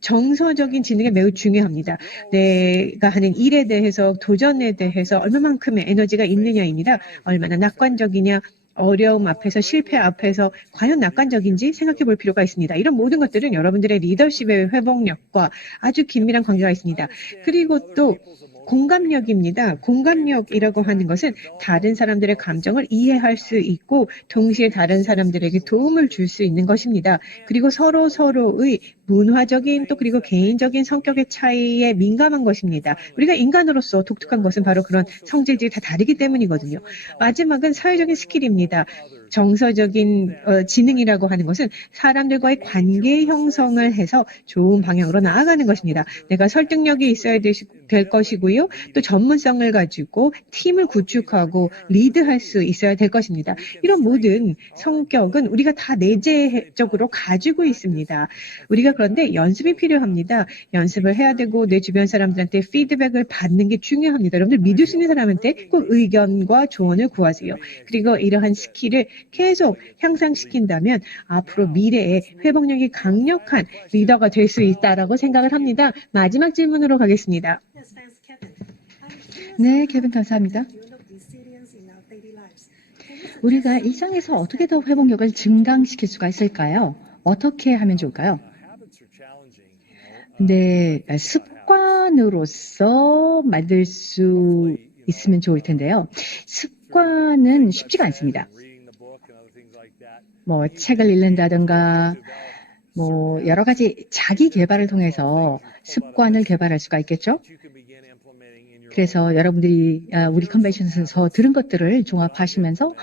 정서적인 지능이 매우 중요합니다. 내가 하는 일에 대해서 도전에 대해서 얼마만큼의 에너지가 있느냐입니다. 얼마나 낙관적이냐. 어려움 앞에서 실패 앞에서 과연 낙관적인지 생각해 볼 필요가 있습니다. 이런 모든 것들은 여러분들의 리더십의 회복력과 아주 긴밀한 관계가 있습니다. 그리고 또 공감력입니다. 공감력이라고 하는 것은 다른 사람들의 감정을 이해할 수 있고 동시에 다른 사람들에게 도움을 줄 수 있는 것입니다. 그리고 서로의 문화적인 또 그리고 개인적인 성격의 차이에 민감한 것입니다. 우리가 인간으로서 독특한 것은 바로 그런 성질들이 다 다르기 때문이거든요. 마지막은 사회적인 스킬입니다. 정서적인 지능이라고 하는 것은 사람들과의 관계 형성을 해서 좋은 방향으로 나아가는 것입니다. 내가 설득력이 있어야 될 것이고요. 또 전문성을 가지고 팀을 구축하고 리드할 수 있어야 될 것입니다. 이런 모든 성격은 우리가 다 내재적으로 가지고 있습니다. 우리가 그런데 연습이 필요합니다. 연습을 해야 되고 내 주변 사람들한테 피드백을 받는 게 중요합니다. 여러분들 믿을 수 있는 사람한테 꼭 의견과 조언을 구하세요. 그리고 이러한 스킬을 계속 향상시킨다면 앞으로 미래에 회복력이 강력한 리더가 될 수 있다라고 생각을 합니다. 마지막 질문으로 가겠습니다. 네, 케빈 감사합니다. 우리가 일상에서 어떻게 더 회복력을 증강시킬 수가 있을까요? 어떻게 하면 좋을까요? 네, 습관으로서 만들 수 있으면 좋을 텐데요. 습관은 쉽지가 않습니다. 뭐 책을 읽는다든가 뭐 여러 가지 자기 개발을 통해서 습관을 개발할 수가 있겠죠. 그래서 여러분들이 우리 컨벤션에서 들은 것들을 종합하시면서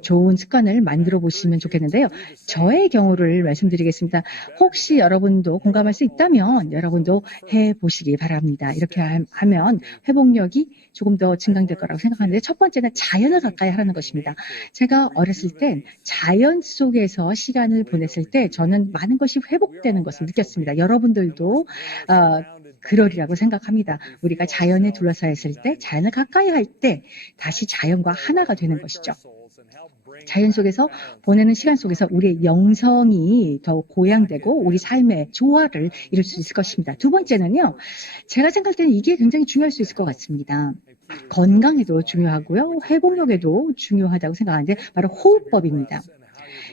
좋은 습관을 만들어 보시면 좋겠는데요. 저의 경우를 말씀드리겠습니다. 혹시 여러분도 공감할 수 있다면 여러분도 해보시기 바랍니다. 이렇게 하면 회복력이 조금 더 증강될 거라고 생각하는데 첫 번째는 자연을 가까이 하라는 것입니다. 제가 어렸을 땐 자연 속에서 시간을 보냈을 때 저는 많은 것이 회복되는 것을 느꼈습니다. 여러분들도 그러리라고 생각합니다. 우리가 자연에 둘러싸여 있을 때, 자연을 가까이 할 때 다시 자연과 하나가 되는 것이죠. 자연 속에서 보내는 시간 속에서 우리의 영성이 더 고양되고 우리 삶의 조화를 이룰 수 있을 것입니다. 두 번째는요. 제가 생각할 때는 이게 굉장히 중요할 수 있을 것 같습니다. 건강에도 중요하고요. 회복력에도 중요하다고 생각하는데 바로 호흡법입니다.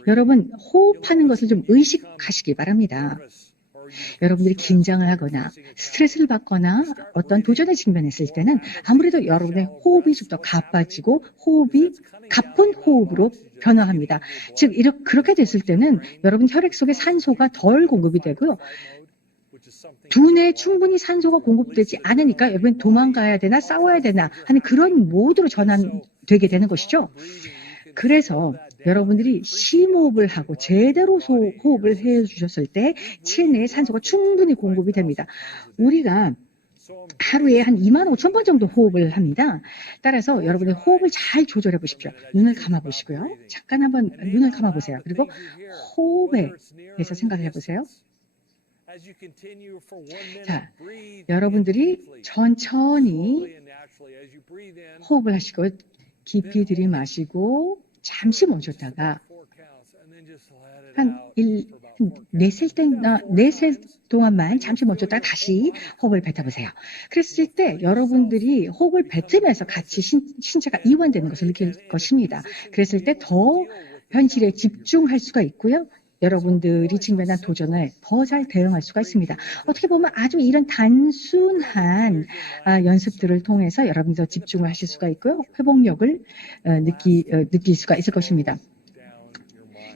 여러분 호흡하는 것을 좀 의식하시기 바랍니다. 여러분들이 긴장을 하거나 스트레스를 받거나 어떤 도전에 직면했을 때는 아무래도 여러분의 호흡이 좀 더 가빠지고 호흡이 가쁜 호흡으로 변화합니다. 즉 그렇게 됐을 때는 여러분 혈액 속에 산소가 덜 공급이 되고요. 두뇌에 충분히 산소가 공급되지 않으니까 여러분 도망가야 되나 싸워야 되나 하는 그런 모드로 전환되게 되는 것이죠. 그래서 여러분들이 심호흡을 하고 제대로 호흡을 해주셨을 때 체내에 산소가 충분히 공급이 됩니다. 우리가 하루에 한 25,000번 정도 호흡을 합니다. 따라서 여러분의 호흡을 잘 조절해 보십시오. 눈을 감아 보시고요. 잠깐 한번 눈을 감아 보세요. 그리고 호흡에 대해서 생각을 해보세요. 자, 여러분들이 천천히 호흡을 하시고 깊이 들이마시고 잠시 멈췄다가 한 4세 동안만 잠시 멈췄다가 다시 호흡을 뱉어보세요. 그랬을 때 여러분들이 호흡을 뱉으면서 같이 신체가 이완되는 것을 느낄 것입니다. 그랬을 때 더 현실에 집중할 수가 있고요. 여러분들이 직면한 도전을 더 잘 대응할 수가 있습니다. 어떻게 보면 아주 이런 단순한 연습들을 통해서 여러분들 집중을 하실 수가 있고요. 회복력을 느낄 수가 있을 것입니다.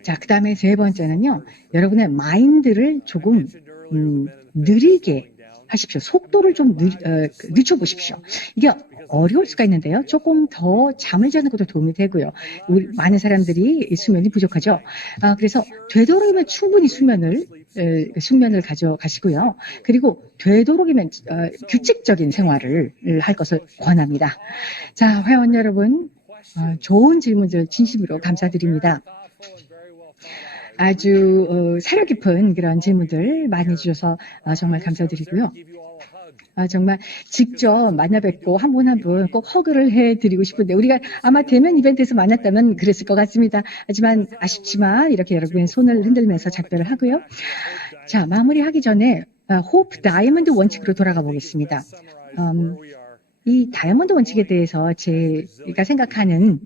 자, 그 다음에 세 번째는요. 여러분의 마인드를 조금 느리게 하십시오. 속도를 좀 늦춰보십시오. 이게 어려울 수가 있는데요. 조금 더 잠을 자는 것도 도움이 되고요. 많은 사람들이 수면이 부족하죠. 그래서 되도록이면 충분히 숙면을 가져가시고요. 그리고 되도록이면 규칙적인 생활을 할 것을 권합니다. 자, 회원 여러분, 좋은 질문들 진심으로 감사드립니다. 아주 사려 깊은 그런 질문들 많이 주셔서 정말 감사드리고요. 정말 직접 만나 뵙고 한 분 한 분 꼭 허그를 해드리고 싶은데 우리가 아마 대면 이벤트에서 만났다면 그랬을 것 같습니다. 하지만 아쉽지만 이렇게 여러분의 손을 흔들면서 작별을 하고요. 자, 마무리하기 전에 호프 다이아몬드 원칙으로 돌아가 보겠습니다. 이 다이아몬드 원칙에 대해서 제가 생각하는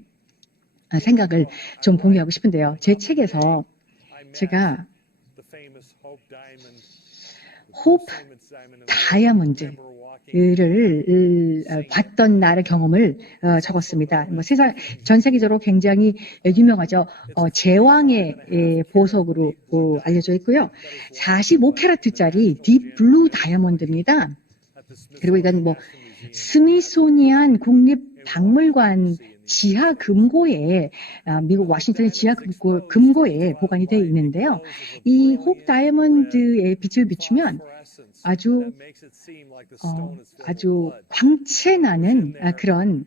생각을 좀 공유하고 싶은데요. 제 책에서 제가 호프 다이아몬드 봤던 날의 경험을 적었습니다. 뭐 전 세계적으로 굉장히 유명하죠. 제왕의 보석으로 알려져 있고요. 45캐럿짜리 딥 블루 다이아몬드입니다. 그리고 이건 뭐 스미소니안 국립박물관 지하 금고에 미국 워싱턴의 지하 금고에 보관이 되어 있는데요. 이 혹 다이아몬드에 빛을 비추면 아주 광채 나는 그런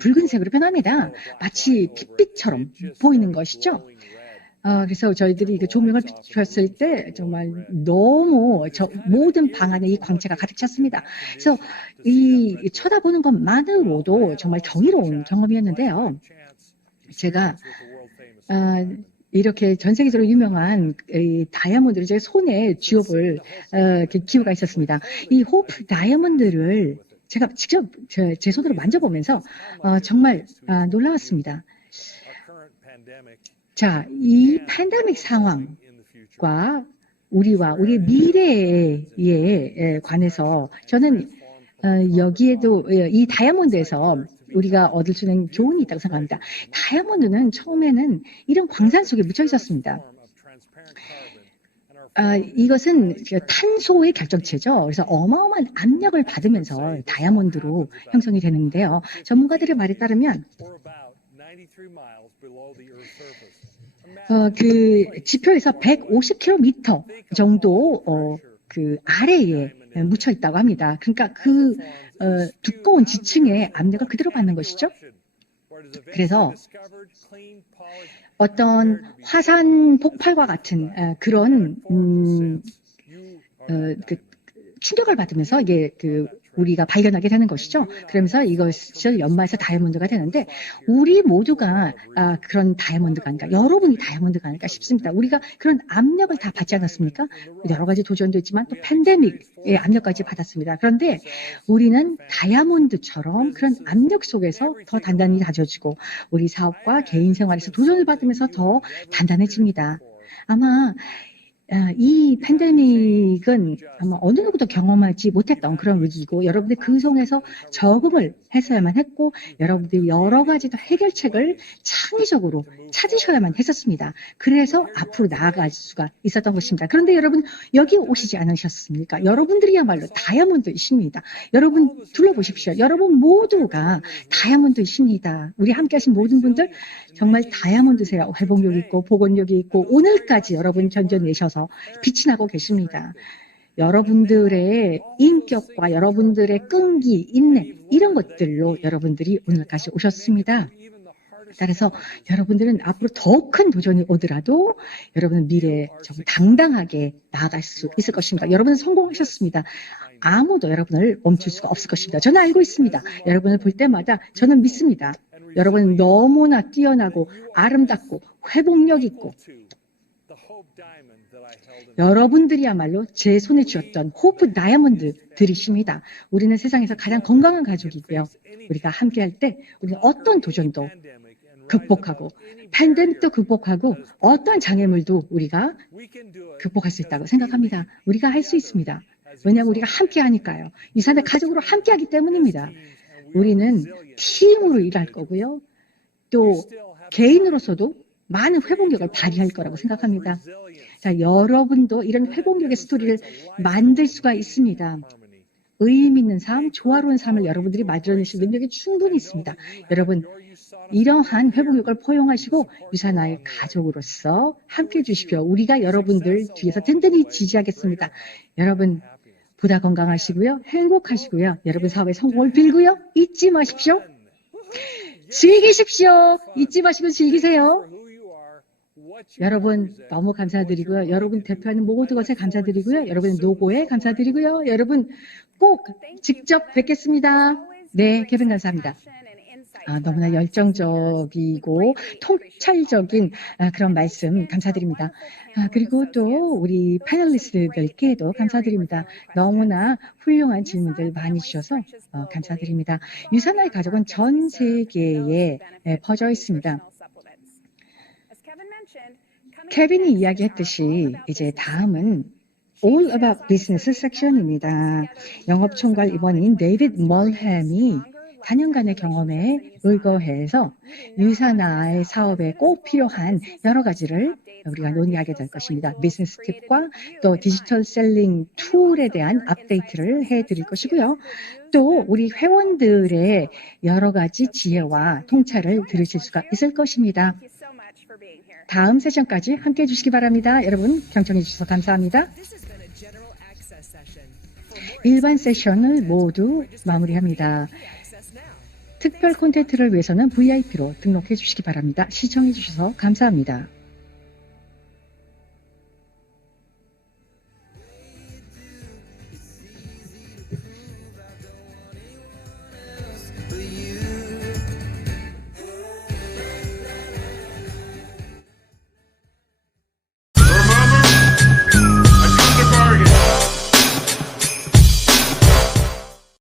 붉은색으로 변합니다. 마치 핏빛처럼 보이는 것이죠. 그래서 저희들이 그 조명을 비추었을 때 정말 너무 모든 방 안에 이 광채가 가득 찼습니다. 그래서 이 쳐다보는 것만으로도 정말 경이로운 경험이었는데요. 제가 이렇게 전 세계적으로 유명한 이 다이아몬드를 제 손에 쥐어볼 기회가 있었습니다. 이 호프 다이아몬드를 제가 직접 제 손으로 만져보면서 정말 놀라웠습니다. 자, 이 팬데믹 상황과 우리와 우리의 미래에 관해서 저는 여기에도 이 다이아몬드에서 우리가 얻을 수 있는 교훈이 있다고 생각합니다. 다이아몬드는 처음에는 이런 광산 속에 묻혀 있었습니다. 이것은 탄소의 결정체죠. 그래서 어마어마한 압력을 받으면서 다이아몬드로 형성이 되는데요. 전문가들의 말에 따르면 그 지표에서 150km 정도 그 아래에 묻혀 있다고 합니다. 그러니까 그 두꺼운 지층의 압력을 그대로 받는 것이죠. 그래서 어떤 화산 폭발과 같은 그런 그 충격을 받으면서 이게 우리가 발견하게 되는 것이죠. 그러면서 이것을 연마해서 다이아몬드가 되는데 우리 모두가 그런 다이아몬드가 아닐까, 여러분이 다이아몬드가 아닐까 싶습니다. 우리가 그런 압력을 다 받지 않았습니까? 여러 가지 도전도 있지만 또 팬데믹의 압력까지 받았습니다. 그런데 우리는 다이아몬드처럼 그런 압력 속에서 더 단단히 다져지고 우리 사업과 개인 생활에서 도전을 받으면서 더 단단해집니다. 아마 이 팬데믹은 아마 어느 누구도 경험하지 못했던 그런 위기이고 여러분들 그 속에서 적응을 했어야만 했고 여러분들이 여러 가지 해결책을 창의적으로 찾으셔야만 했었습니다. 그래서 앞으로 나아갈 수가 있었던 것입니다. 그런데 여러분 여기 오시지 않으셨습니까? 여러분들이야말로 다이아몬드이십니다. 여러분 둘러보십시오. 여러분 모두가 다이아몬드이십니다. 우리 함께 하신 모든 분들 정말 다이아몬드세요. 회복력 있고 복원력이 있고 오늘까지 여러분 견뎌내셔서 빛이 나고 계십니다. 여러분들의 인격과 여러분들의 끈기, 인내 이런 것들로 여러분들이 오늘까지 오셨습니다. 따라서 여러분들은 앞으로 더 큰 도전이 오더라도 여러분은 미래에 좀 당당하게 나아갈 수 있을 것입니다. 여러분은 성공하셨습니다. 아무도 여러분을 멈출 수가 없을 것입니다. 저는 알고 있습니다. 여러분을 볼 때마다 저는 믿습니다. 여러분은 너무나 뛰어나고 아름답고 회복력 있고 여러분들이야말로 제 손에 쥐었던 호프 다이아몬드들이십니다. 우리는 세상에서 가장 건강한 가족이고요. 우리가 함께할 때 우리는 어떤 도전도 극복하고 팬데믹도 극복하고 어떤 장애물도 우리가 극복할 수 있다고 생각합니다. 우리가 할 수 있습니다. 왜냐하면 우리가 함께하니까요. 이 산의 가족으로 함께하기 때문입니다. 우리는 팀으로 일할 거고요. 또 개인으로서도 많은 회복력을 발휘할 거라고 생각합니다. 자, 여러분도 이런 회복력의 스토리를 만들 수가 있습니다. 의미 있는 삶, 조화로운 삶을 여러분들이 만들어내실 능력이 충분히 있습니다. 여러분, 이러한 회복력을 포용하시고 유산화의 가족으로서 함께해 주십시오. 우리가 여러분들 뒤에서 든든히 지지하겠습니다. 여러분, 보다 건강하시고요. 행복하시고요. 여러분 사업의 성공을 빌고요. 잊지 마십시오. 즐기십시오. 잊지 마시고 즐기세요. 여러분 너무 감사드리고요. 여러분 대표하는 모든 것에 감사드리고요. 여러분 노고에 감사드리고요. 여러분 꼭 직접 뵙겠습니다. 네, 케빈 감사합니다. 너무나 열정적이고 통찰적인 그런 말씀 감사드립니다. 그리고 또 우리 패널리스트들께도 감사드립니다. 너무나 훌륭한 질문들 많이 주셔서 감사드립니다. 유산화의 가족은 전 세계에 퍼져 있습니다. 케빈이 이야기했듯이 이제 다음은 All About Business 섹션입니다. 영업총괄 임원인 데이비드 멀햄이 4년간의 경험에 의거해서 유산화의 사업에 꼭 필요한 여러 가지를 우리가 논의하게 될 것입니다. 비즈니스 팁과 또 디지털 셀링 툴에 대한 업데이트를 해드릴 것이고요. 또 우리 회원들의 여러 가지 지혜와 통찰을 들으실 수가 있을 것입니다. 다음 세션까지 함께 해주시기 바랍니다. 여러분 경청해 주셔서 감사합니다. 일반 세션을 모두 마무리합니다. 특별 콘텐츠를 위해서는 VIP로 등록해 주시기 바랍니다. 시청해 주셔서 감사합니다.